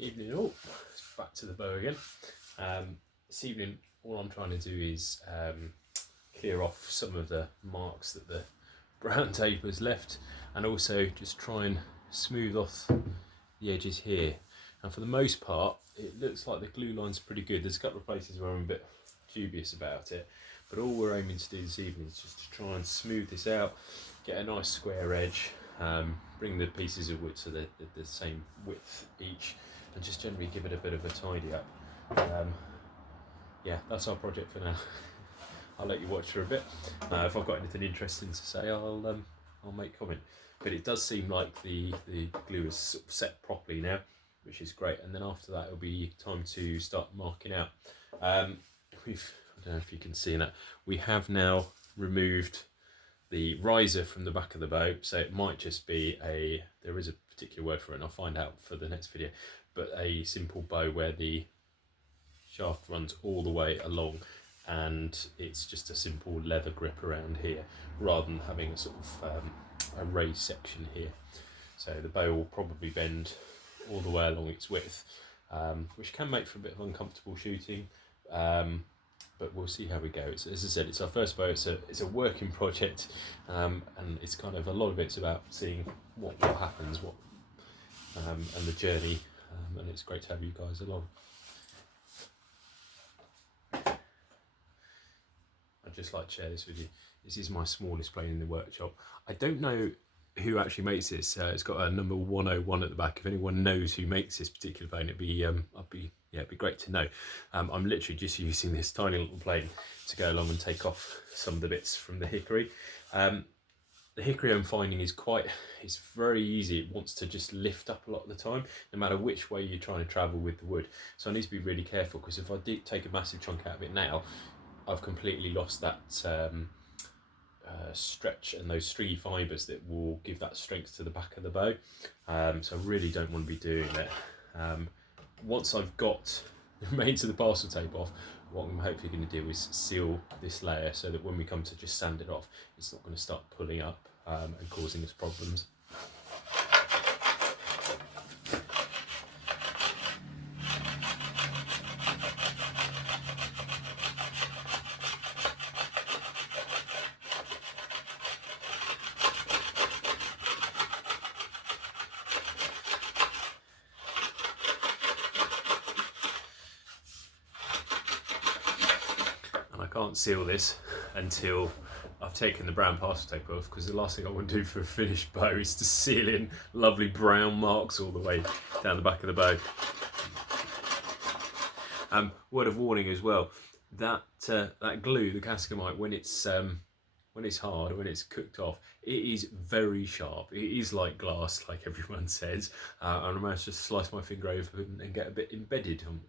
Evening all, back to the bow again. This evening all I'm trying to do is clear off some of the marks that the brown tape has left, and also just try and smooth off the edges here. And for the most part it looks like the glue line's pretty good. There's a couple of places where I'm a bit dubious about it, but all we're aiming to do this evening is just to try and smooth this out, get a nice square edge, bring the pieces of wood so they're the same width each, and just generally give it a bit of a tidy up. Yeah, that's our project for now. I'll let you watch for a bit. If I've got anything interesting to say, I'll make comment. But it does seem like the glue is sort of set properly now, which is great. And then after that, it'll be time to start marking out. I don't know if you can see that, we have now removed the riser from the back of the bow, so it might just be there is a particular word for it and I'll find out for the next video, but a simple bow where the shaft runs all the way along and it's just a simple leather grip around here rather than having a sort of a raised section here. So the bow will probably bend all the way along its width, which can make for a bit of uncomfortable shooting, but we'll see how we go. As I said, it's our first bow, it's a working project, and it's kind of a lot of it's about seeing what happens, and the journey, and it's great to have you guys along. I'd just like to share this with you. This is my smallest plane in the workshop. I don't know who actually makes this. It's got a number 101 at the back. If anyone knows who makes this particular plane, it'd be great to know. I'm literally just using this tiny little plane to go along and take off some of the bits from the hickory. The hickory I'm finding it's very easy. It wants to just lift up a lot of the time, no matter which way you're trying to travel with the wood. So I need to be really careful, because if I did take a massive chunk out of it now, I've completely lost that stretch and those stringy fibres that will give that strength to the back of the bow. So I really don't want to be doing that. Once I've got the remains of the parcel tape off, what I'm hopefully going to do is seal this layer so that when we come to just sand it off, it's not going to start pulling up and causing us problems. Can't seal this until I've taken the brown parcel tape off, because the last thing I want to do for a finished bow is to seal in lovely brown marks all the way down the back of the bow. Word of warning as well, that glue, the cascamite, when it's hard, when it's cooked off, it is very sharp. It is like glass, like everyone says. And I managed to slice my finger over and get a bit embedded on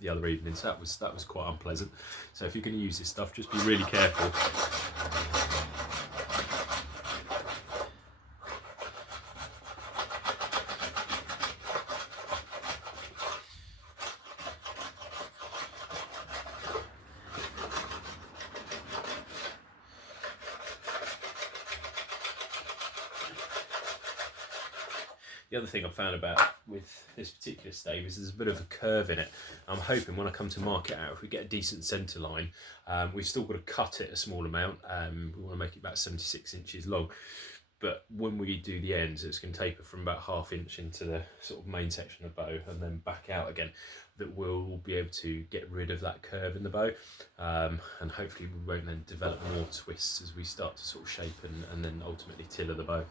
the other evening, so that was quite unpleasant. So if you're going to use this stuff, just be really careful. The other thing I found about with this particular stave is there's a bit of a curve in it. I'm hoping when I come to mark it out, if we get a decent centre line, we've still got to cut it a small amount. We want to make it about 76 inches long. But when we do the ends, it's going to taper from about ½ inch into the sort of main section of the bow and then back out again. That we'll be able to get rid of that curve in the bow, and hopefully we won't then develop more twists as we start to sort of shape and then ultimately tiller the bow.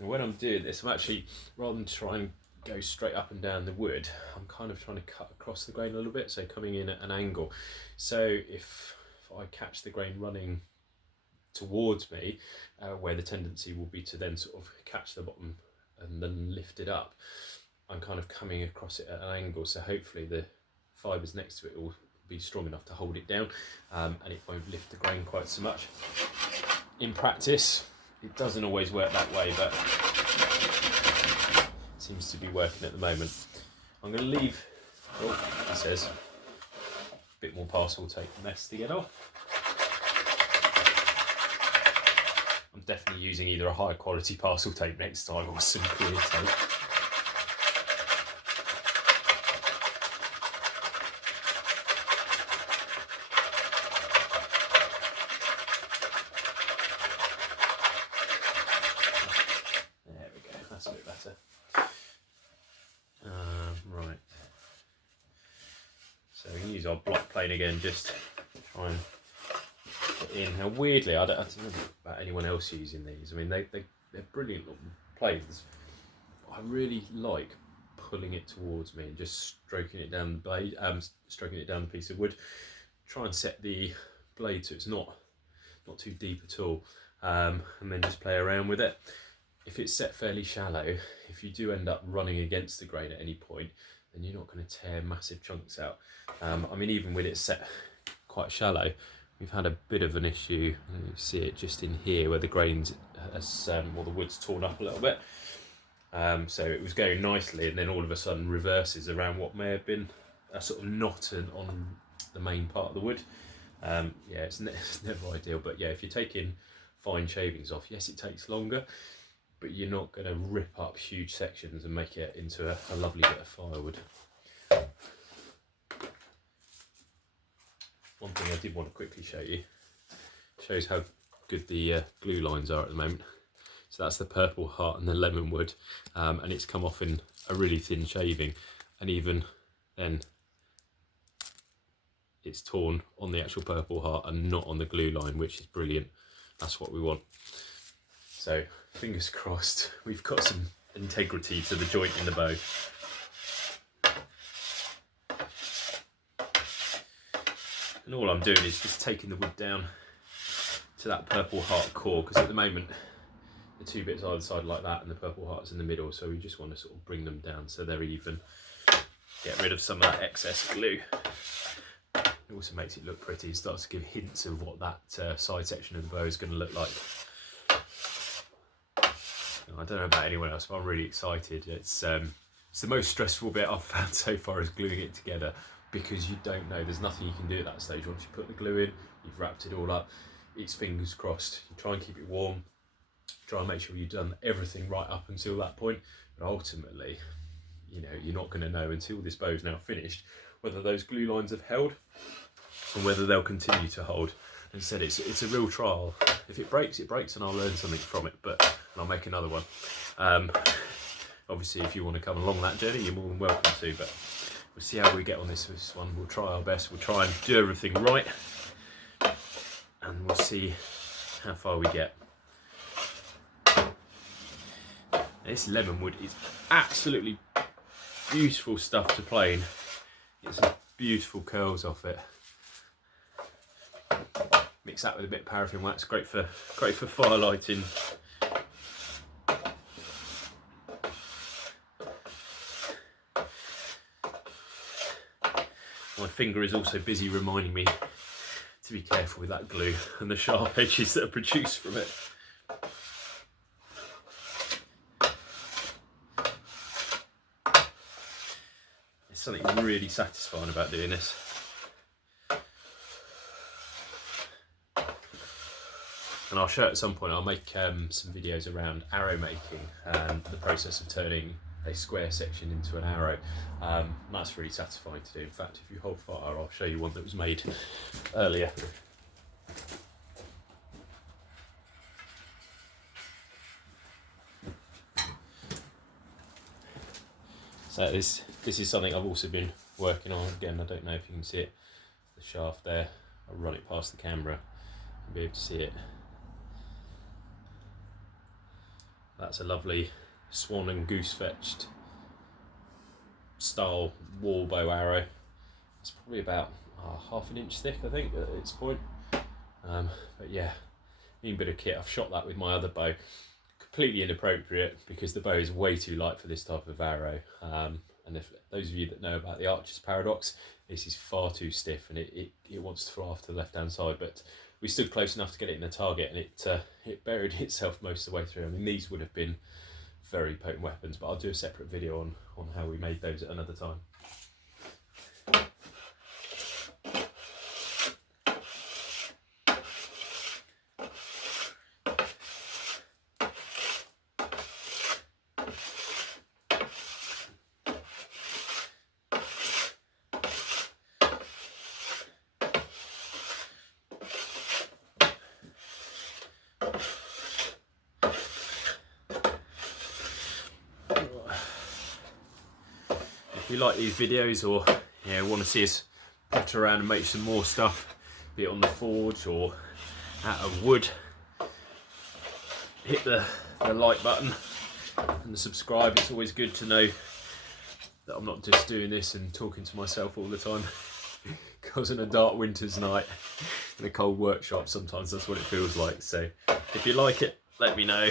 When I'm doing this, I'm actually, rather than try and go straight up and down the wood, I'm kind of trying to cut across the grain a little bit, so coming in at an angle. So if I catch the grain running towards me, where the tendency will be to then sort of catch the bottom and then lift it up, I'm kind of coming across it at an angle, so hopefully the fibres next to it will be strong enough to hold it down, and it won't lift the grain quite so much. In practice, it doesn't always work that way, but it seems to be working at the moment. I'm going to leave, it says, a bit more parcel tape mess to get off. I'm definitely using either a high quality parcel tape next time or some clear tape. There we go, that's a bit better. Right. So we can use our block plane again, just to try and put in. Now weirdly, I don't know about anyone else using these. I mean, they're brilliant little planes. I really like pulling it towards me and just stroking it down the blade, stroking it down the piece of wood. Try and set the blade so it's not too deep at all, and then just play around with it. If it's set fairly shallow, if you do end up running against the grain at any point, then you're not going to tear massive chunks out. I mean, even with it set quite shallow, we've had a bit of an issue. You see it just in here where the grains has, or the wood's torn up a little bit. So it was going nicely, and then all of a sudden reverses around what may have been a sort of knot on the main part of the wood. Yeah, it's never ideal, but yeah, if you're taking fine shavings off, yes, it takes longer, but you're not going to rip up huge sections and make it into a lovely bit of firewood. One thing I did want to quickly show you, shows how good the glue lines are at the moment. So that's the purple heart and the lemon wood, and it's come off in a really thin shaving, and even then it's torn on the actual purple heart and not on the glue line, which is brilliant. That's what we want. So fingers crossed we've got some integrity to the joint in the bow. And all I'm doing is just taking the wood down to that purple heart core, because at the moment the two bits either side like that and the purple heart's in the middle, so we just want to sort of bring them down so they're even. Get rid of some of that excess glue. It also makes it look pretty. It starts to give hints of what that side section of the bow is going to look like. I don't know about anyone else, but I'm really excited. It's the most stressful bit I've found so far, is gluing it together, because you don't know. There's nothing you can do at that stage. Once you put the glue in, you've wrapped it all up. It's fingers crossed. You try and keep it warm. Try and make sure you've done everything right up until that point. But ultimately, you know, you're not going to know until this bow is now finished whether those glue lines have held and whether they'll continue to hold. As I said, it's a real trial. If it breaks, and I'll learn something from it, and I'll make another one. Obviously, if you want to come along that journey, you're more than welcome to, but we'll see how we get on this one. We'll try our best. We'll try and do everything right, and we'll see how far we get. This lemon wood is absolutely beautiful stuff to plane. Get some beautiful curls off it. Mix that with a bit of paraffin wax. Great for fire lighting. My finger is also busy reminding me to be careful with that glue and the sharp edges that are produced from it. There's something really satisfying about doing this. And I'll show at some point, I'll make some videos around arrow making and the process of turning a square section into an arrow. And that's really satisfying to do. In fact, if you hold fire, I'll show you one that was made earlier. So this is something I've also been working on. Again, I don't know if you can see it, the shaft there. I'll run it past the camera and be able to see it. That's a lovely swan and goose fetched style wall bow arrow. It's probably about half an inch thick, I think, at its point. But yeah, mean bit of kit. I've shot that with my other bow. Completely inappropriate because the bow is way too light for this type of arrow, and And if those of you that know about the Archer's paradox, this is far too stiff and it wants to fly off to the left hand side, but we stood close enough to get it in the target, and it buried itself most of the way through. I mean, these would have been very potent weapons, but I'll do a separate video on how we made those at another time. If you like these videos, or want to see us potter around and make some more stuff, be it on the forge or out of wood, hit the like button and the subscribe. It's always good to know that I'm not just doing this and talking to myself all the time. Because on a dark winter's night in a cold workshop, sometimes that's what it feels like. So if you like it, let me know.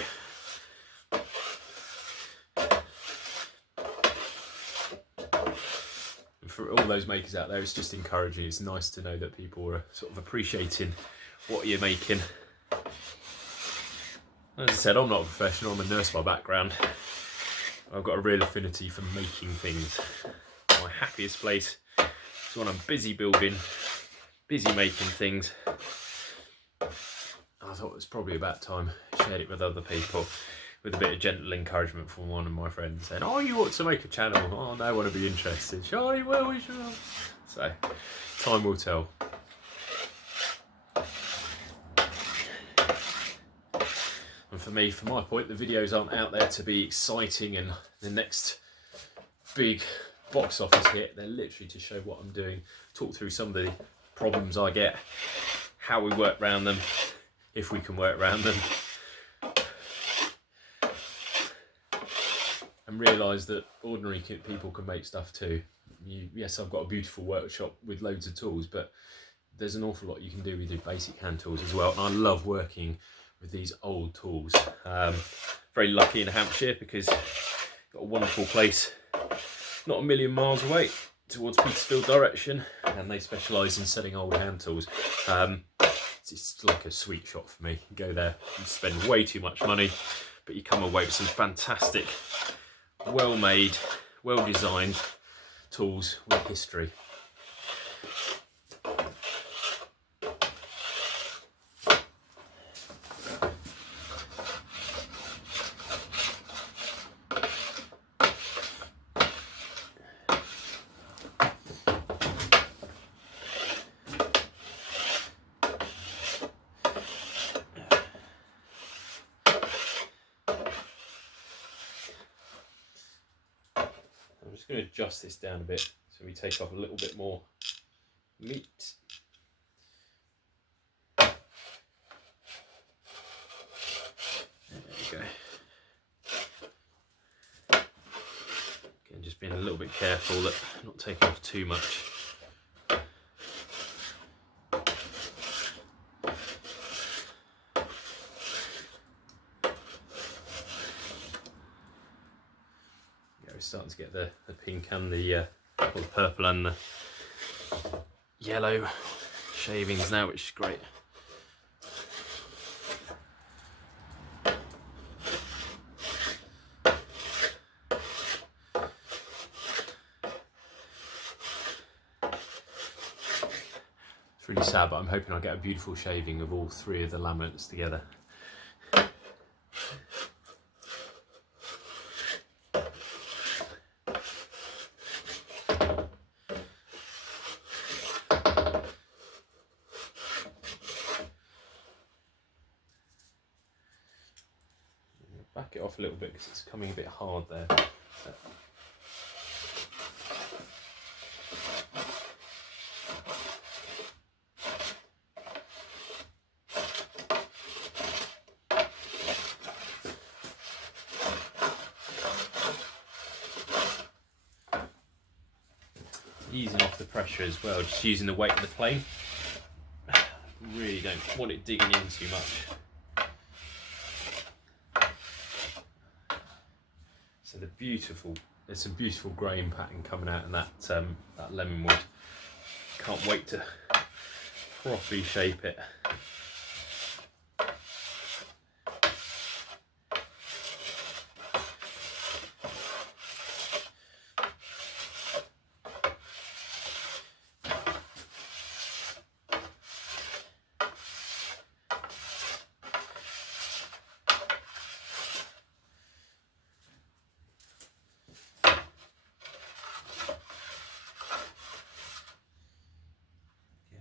For all those makers out there, it's just encouraging. It's nice to know that people are sort of appreciating what you're making. As I said, I'm not a professional, I'm a nurse by background. I've got a real affinity for making things. My happiest place is when I'm busy building, busy making things. I thought it was probably about time I shared it with other people, with a bit of gentle encouragement from one of my friends saying, oh, you ought to make a channel. Oh, no one will be interested. Sure, you will, we shall. So, time will tell. And for me, from my point, the videos aren't out there to be exciting and the next big box office hit. They're literally to show what I'm doing, talk through some of the problems I get, how we work around them, if we can work around them. And realise that ordinary people can make stuff too. Yes, I've got a beautiful workshop with loads of tools, but there's an awful lot you can do with your basic hand tools as well. And I love working with these old tools. Very lucky in Hampshire because got a wonderful place not a million miles away towards Petersfield direction, and they specialise in selling old hand tools. It's like a sweet shop for me. You go there, you spend way too much money, but you come away with some fantastic, well-made, well-designed tools with history. I'm just going to adjust this down a bit so we take off a little bit more meat. There we go. Again, just being a little bit careful that I'm not taking off too much. We're starting to get the pink and the purple and the yellow shavings now, which is great. It's really sad, but I'm hoping I'll get a beautiful shaving of all three of the laminates together. Back it off a little bit because it's coming a bit hard there. Easing off the pressure as well, just using the weight of the plane. Really don't want it digging in too much. So the beautiful there's some beautiful grain pattern coming out in that that lemon wood. Can't wait to properly shape it.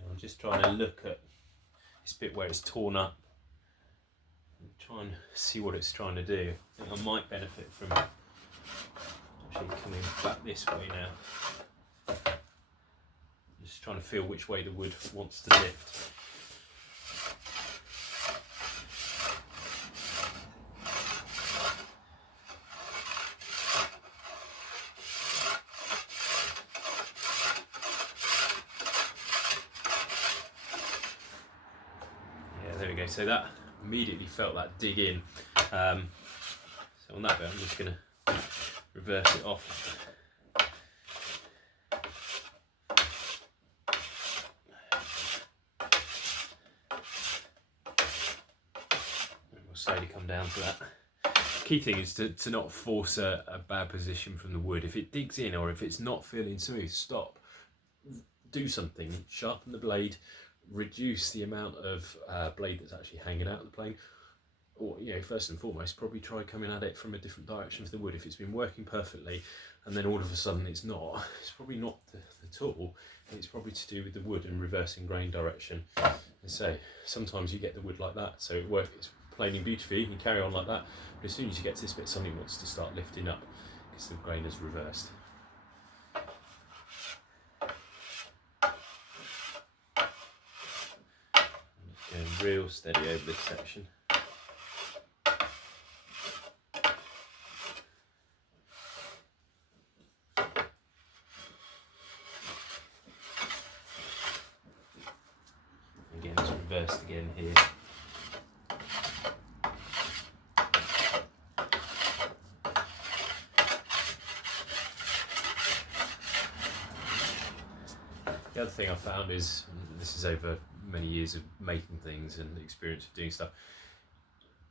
I'm just trying to look at this bit where it's torn up and try and see what it's trying to do. I think I might benefit from actually coming back this way now. Just trying to feel which way the wood wants to lift. There we go, so that immediately felt that dig in. So on that bit I'm just going to reverse it off. And we'll slowly come down to that. Key thing is to not force a bad position from the wood. If it digs in or if it's not feeling smooth, stop. Do something, sharpen the blade, reduce the amount of blade that's actually hanging out of the plane, or first and foremost probably try coming at it from a different direction for the wood. If it's been working perfectly and then all of a sudden it's not, it's probably not the tool, it's probably to do with the wood and reversing grain direction. And so sometimes you get the wood like that, so it's planing beautifully, you can carry on like that, but as soon as you get to this bit something wants to start lifting up because the grain is reversed. Real steady over this section. Again, it's reversed again here. The other thing I found is, and this is over many years of making things and the experience of doing stuff,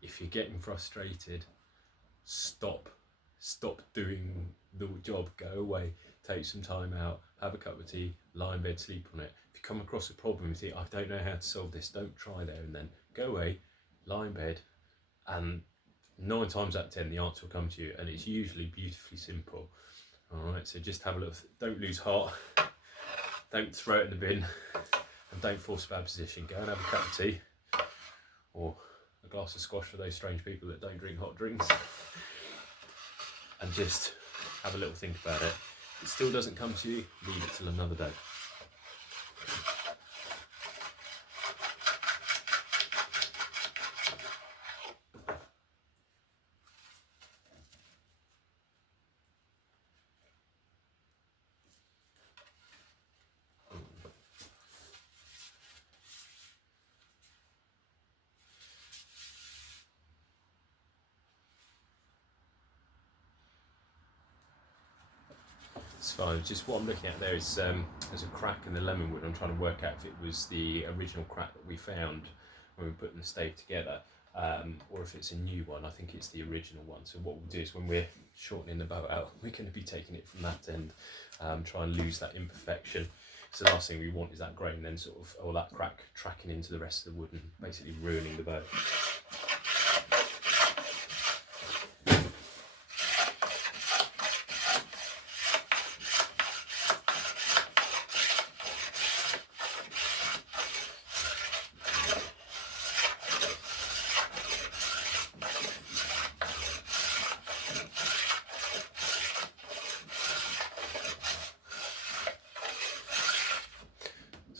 if you're getting frustrated, stop doing the job, go away, take some time out, have a cup of tea, lie in bed, sleep on it. If you come across a problem and think, I don't know how to solve this, don't try there and then. Go away, lie in bed, and 9 times out of 10 the answer will come to you, and it's usually beautifully simple. Alright, so just have a look, don't lose heart, don't throw it in the bin, and don't force a bad position. Go and have a cup of tea or a glass of squash for those strange people that don't drink hot drinks, and just have a little think about it. If it still doesn't come to you, leave it till another day. It's fine. Just what I'm looking at there is there's a crack in the lemon wood. I'm trying to work out if it was the original crack that we found when we were putting the stave together, or if it's a new one. I think it's the original one. So what we'll do is when we're shortening the bow out, we're going to be taking it from that end, try and lose that imperfection. So the last thing we want is that grain then sort of, or that crack tracking into the rest of the wood and basically ruining the bow.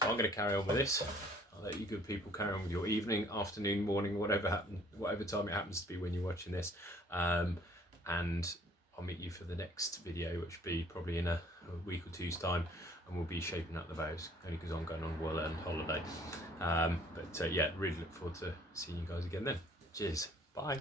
I'm going to carry on with this. I'll let you good people carry on with your evening, afternoon, morning, whatever time it happens to be when you're watching this, and I'll meet you for the next video, which will be probably in a week or two's time, and we'll be shaping up the bows, only because I'm going on a well-earned holiday. But yeah, really look forward to seeing you guys again then. Cheers, bye.